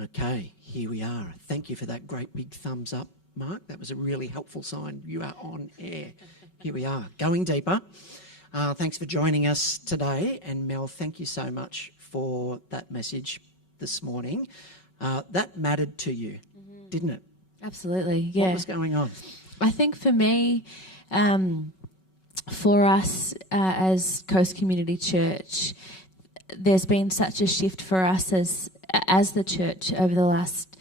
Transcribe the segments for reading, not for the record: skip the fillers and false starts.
Okay, here we are. Thank you for that great big thumbs up, Mark. That was a really helpful sign. You are on air. Here we are, going deeper. Thanks for joining us today. And Mel, thank you so much for that message this morning. That mattered to you, didn't it? Absolutely, yeah. What was going on? I think for me, for us as Coast Community Church, there's been such a shift for us as the church over the last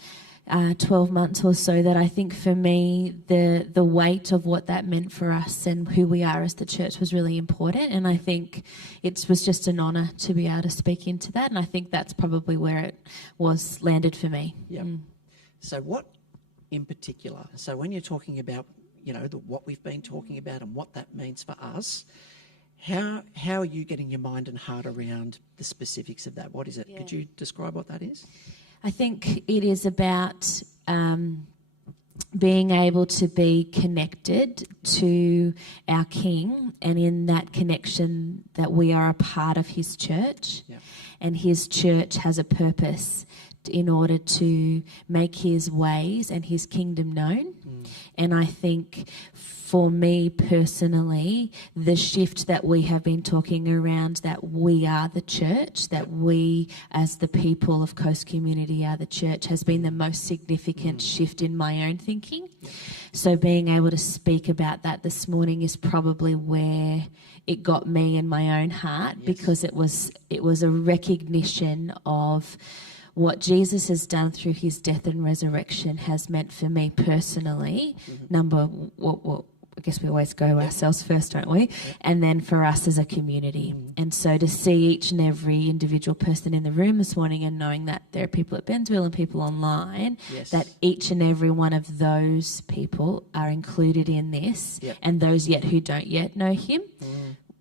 12 months or so that I think for me the weight of what that meant for us and who we are as the church was really important, and I think it was just an honour to be able to speak into that, and I think that's probably where it was landed for me. Yeah. So what in particular, so when you're talking about, you know, what we've been talking about and what that means for us, how are you getting your mind and heart around the specifics of that? What is it? Yeah. Could you describe what that is? I think it is about being able to be connected to our King, and in that connection that we are a part of his church, and his church has a purpose in order to make his ways and his kingdom known. And I think for me personally, the shift that we have been talking around, that we are the church, that we as the people of Coast Community are the church, has been the most significant shift in my own thinking. So being able to speak about that this morning is probably where it got me in my own heart, because it was a recognition of what Jesus has done through his death and resurrection has meant for me personally. I guess we always go ourselves first, don't we? And then for us as a community. And so to see each and every individual person in the room this morning, and knowing that there are people at Bensville and people online, that each and every one of those people are included in this, and those yet who don't yet know him,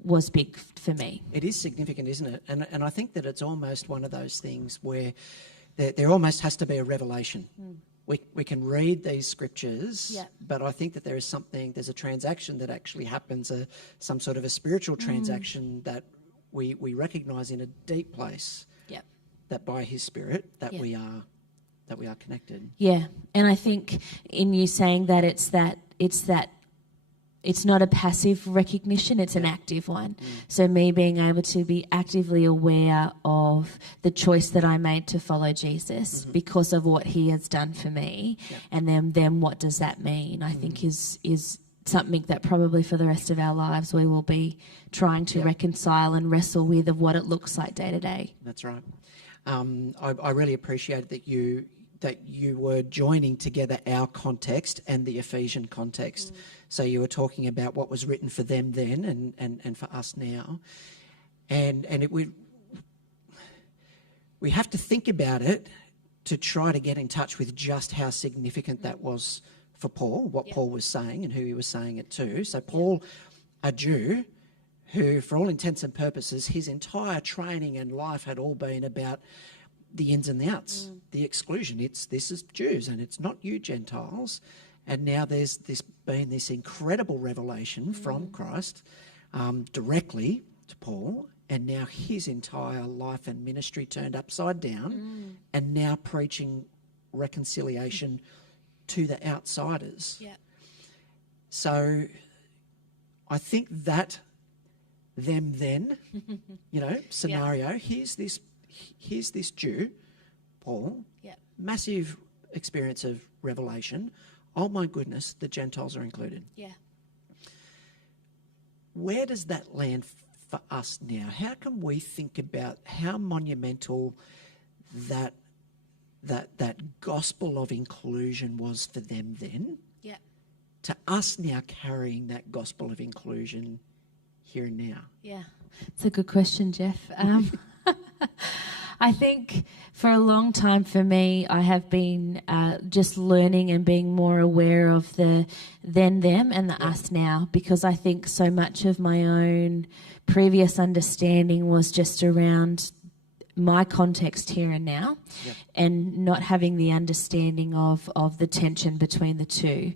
was big for me. It is significant, isn't it? And I think that it's almost one of those things where there almost has to be a revelation. We can read these scriptures, but I think that there's a transaction that actually happens, some sort of a spiritual transaction that we recognise in a deep place, that by his Spirit that we are connected. Yeah, and I think in you saying that it's not a passive recognition, it's an active one. So me being able to be actively aware of the choice that I made to follow Jesus because of what he has done for me, and then what does that mean, I think is something that probably for the rest of our lives we will be trying to reconcile and wrestle with, of what it looks like day to day. That's right. I really appreciated that you were joining together our context and the Ephesian context. So you were talking about what was written for them then and for us now. And we have to think about it to try to get in touch with just how significant that was for Paul, what Paul was saying and who he was saying it to. So Paul, a Jew, who for all intents and purposes, his entire training and life had all been about the ins and the outs, the exclusion. This is Jews and it's not you Gentiles. And now there's been this incredible revelation from Christ directly to Paul, and now his entire life and ministry turned upside down, and now preaching reconciliation to the outsiders. So I think that them then, scenario, here's this Jew, Paul, massive experience of revelation. Oh my goodness, the Gentiles are included. Where does that land for us now? How can we think about how monumental that gospel of inclusion was for them then? To us now carrying that gospel of inclusion here and now. It's a good question, Jeff. I think for a long time for me, I have been just learning and being more aware of the then, them and the us now, because I think so much of my own previous understanding was just around my context here and now, and not having the understanding of the tension between the two.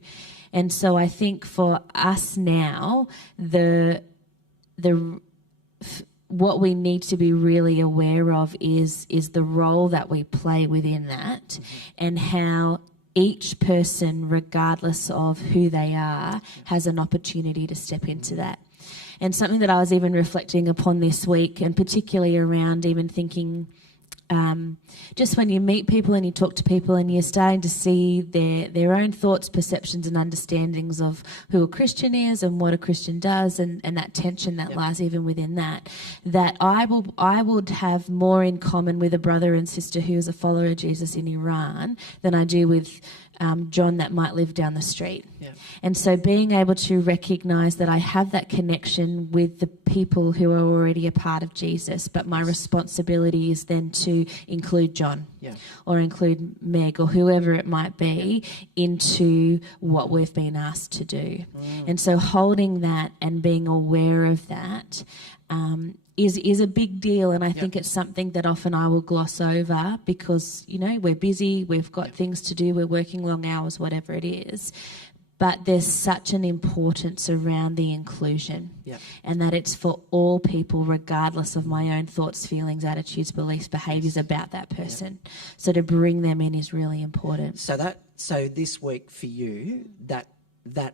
And so I think for us now, what we need to be really aware of is the role that we play within that, and how each person, regardless of who they are, has an opportunity to step into that. And something that I was even reflecting upon this week, and particularly around even thinking, just when you meet people and you talk to people and you're starting to see their own thoughts, perceptions and understandings of who a Christian is and what a Christian does, and that tension that lies even within that I would have more in common with a brother and sister who is a follower of Jesus in Iran than I do with John that might live down the street. Yeah. And so being able to recognise that I have that connection with the people who are already a part of Jesus, but my responsibility is then to include John or include Meg or whoever it might be into what we've been asked to do. And so holding that and being aware of that is a big deal, and I think it's something that often I will gloss over because, we're busy, we've got things to do, we're working long hours, whatever it is. But there's such an importance around the inclusion, and that it's for all people, regardless of my own thoughts, feelings, attitudes, beliefs, behaviours about that person. So to bring them in is really important. So this week for you, that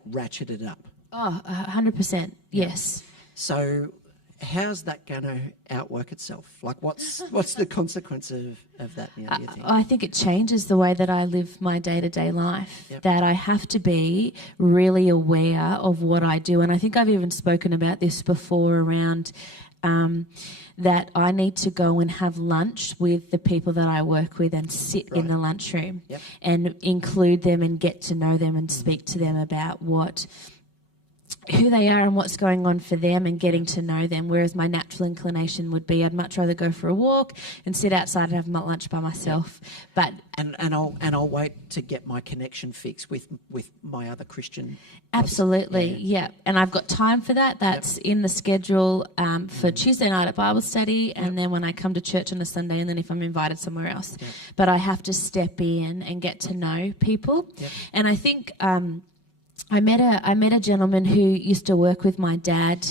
ratcheted up. Oh, 100%, yes. So how's that going to outwork itself? Like, what's the consequence of that now, do you think? I think it changes the way that I live my day-to-day life, that I have to be really aware of what I do. And I think I've even spoken about this before around that I need to go and have lunch with the people that I work with and sit in the lunchroom and include them and get to know them and speak to them about who they are and what's going on for them and getting to know them, whereas my natural inclination would be I'd much rather go for a walk and sit outside and have my lunch by myself. But I'll wait to get my connection fixed with my other Christian. Absolutely, and I've got time for that. That's in the schedule for Tuesday night at Bible study, and then when I come to church on a Sunday, and then if I'm invited somewhere else. But I have to step in and get to know people, and I think. I met a gentleman who used to work with my dad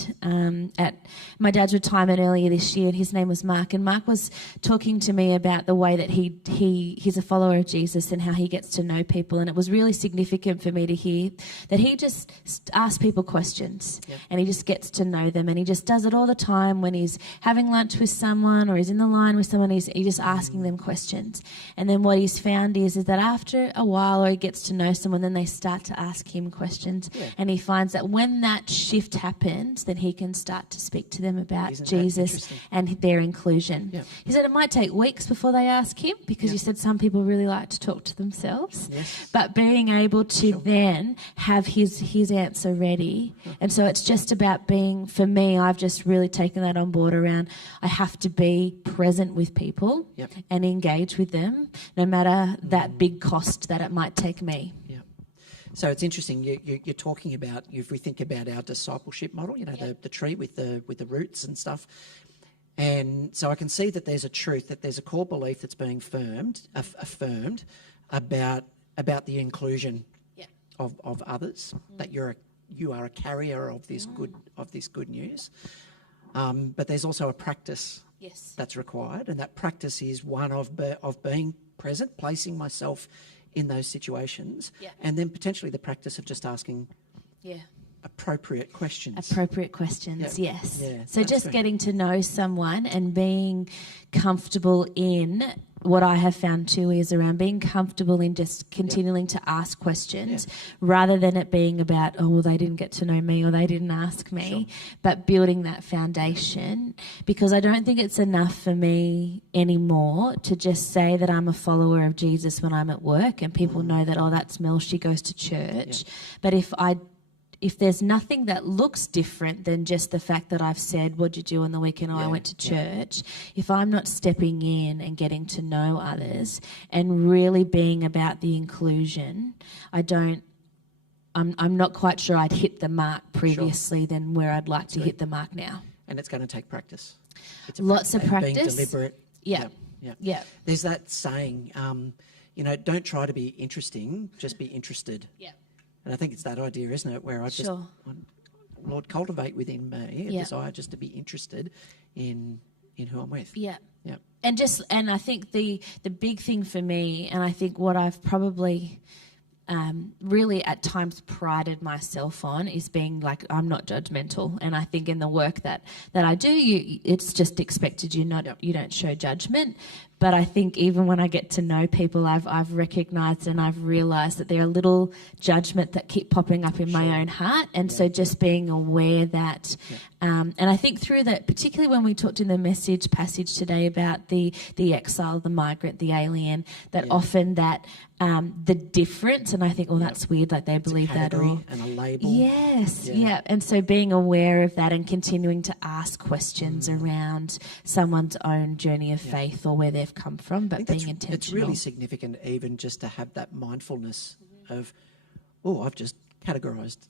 at my dad's retirement earlier this year, and his name was Mark. And Mark was talking to me about the way that he's a follower of Jesus and how he gets to know people. And it was really significant for me to hear that he just asks people questions and he just gets to know them. And he just does it all the time when he's having lunch with someone or he's in the line with someone. He's just asking them questions. And then what he's found is that after a while, or he gets to know someone, then they start to ask him questions, and he finds that when that shift happens, then he can start to speak to them about Jesus and their inclusion. He said it might take weeks before they ask him, because you said some people really like to talk to themselves, but being able to then have his answer ready. And so it's just about being, for me, I've just really taken that on board around I have to be present with people and engage with them, no matter that big cost that it might take me. So it's interesting. You're talking about, if we think about our discipleship model, the tree with the roots and stuff, and so I can see that there's a truth, that there's a core belief that's being affirmed about the inclusion of others. That you are a carrier of this good news, but there's also a practice that's required, and that practice is one of being present, placing myself in those situations, and then potentially the practice of just asking appropriate questions. Yes. So just getting to know someone and being comfortable in what I have found too is around being comfortable in just continuing to ask questions rather than it being about, oh, well, they didn't get to know me or they didn't ask me, but building that foundation, because I don't think it's enough for me anymore to just say that I'm a follower of Jesus when I'm at work and people know that, oh, that's Mel, she goes to church. But if there's nothing that looks different than just the fact that I've said, what'd you do on the weekend? Oh, I went to church. If I'm not stepping in and getting to know others and really being about the inclusion, I'm not quite sure I'd hit the mark previously than where I'd like to hit the mark now. And it's going to take practice. Lots of practice. Being deliberate. Yeah. There's that saying, don't try to be interesting, just be interested. Yeah. And I think it's that idea, isn't it, where I Lord, cultivate within me a Yeah. desire just to be interested in who I'm with. Yeah. Yeah. And I think the big thing for me, and I think what I've probably really at times prided myself on, is being like, I'm not judgmental. And I think in the work that I do, it's just expected you don't show judgment. But I think even when I get to know people, I've recognised and I've realised that there are little judgment that keep popping up in my own heart. And so just being aware that, and I think through that, particularly when we talked in the message passage today about the exile, the migrant, the alien, that often that the difference, and I think, well, that's weird, like they believe that, or and a label. yes, yeah. And so being aware of that and continuing to ask questions around someone's own journey of faith or where they've come from, but being intentional. It's really significant even just to have that mindfulness of, I've just categorised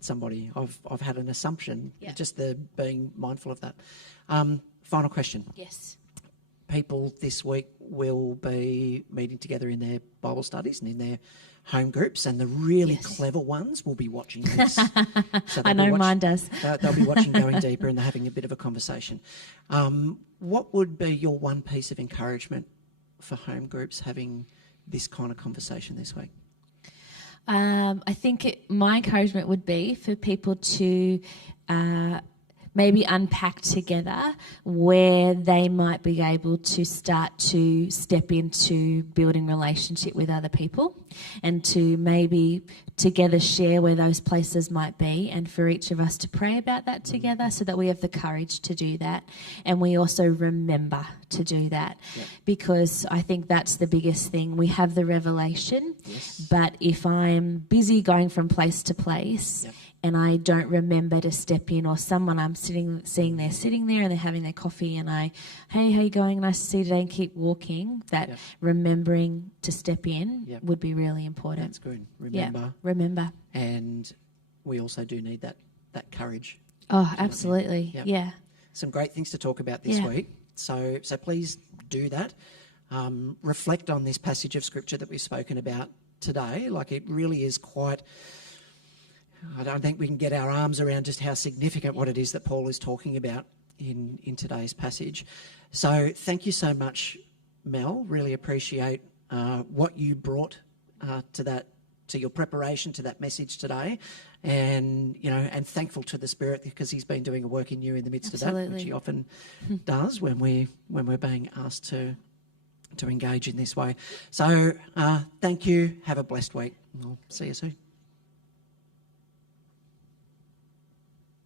somebody. I've had an assumption. Just the being mindful of that. Final question. Yes. People this week will be meeting together in their Bible studies and in their home groups, and the really clever ones will be watching this. So I know mine does. They'll be watching Going Deeper, and they're having a bit of a conversation. What would be your one piece of encouragement for home groups having this kind of conversation this week? I think my encouragement would be for people to maybe unpack together where they might be able to start to step into building relationship with other people, and to maybe together share where those places might be, and for each of us to pray about that together so that we have the courage to do that, and we also remember to do that, because I think that's the biggest thing. We have the revelation, but if I'm busy going from place to place and I don't remember to step in, or someone I'm seeing they're sitting there and they're having their coffee, and hey, how you going? Nice to see you today, and keep walking. That remembering to step in would be really important. That's good. Remember. Remember. And we also do need that courage. Oh, absolutely. Yeah. Some great things to talk about this week. So please do that. Reflect on this passage of Scripture that we've spoken about today. Like, it really is quite... I don't think we can get our arms around just how significant what it is that Paul is talking about in today's passage. So thank you so much, Mel. Really appreciate what you brought to your preparation to that message today, and and thankful to the Spirit, because He's been doing a work in you in the midst of that, which He often does when we're being asked to engage in this way. So thank you. Have a blessed week. We'll see you soon.